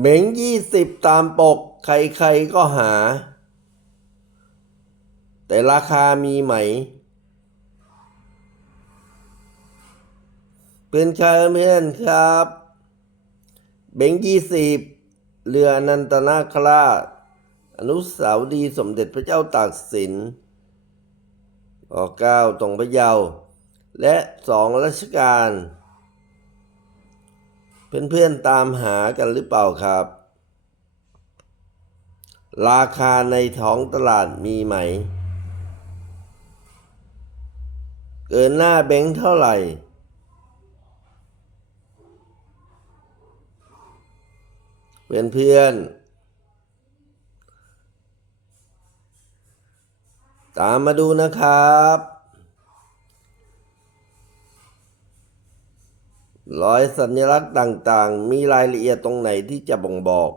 เบงยี่สิบตามปก ใครๆก็หา แต่ราคามีไหม เป็นชายเพื่อนครับเบงยี่สิบเรืออนันตนาคราชอนุสาวรีย์สมเด็จพระเจ้าตากสินอเก้าตรงพระเยาว์และสองรัชกาล เพื่อนๆตามหากันหรือเปล่าครับ ราคาในท้องตลาดมีไหม เกินหน้าแบงค์เท่าไหร่ เพื่อนเพื่อนๆตามมาดูนะครับ รอยสัญลักษณ์ต่างๆ มีรายละเอียดตรงไหนที่จะบ่งบอก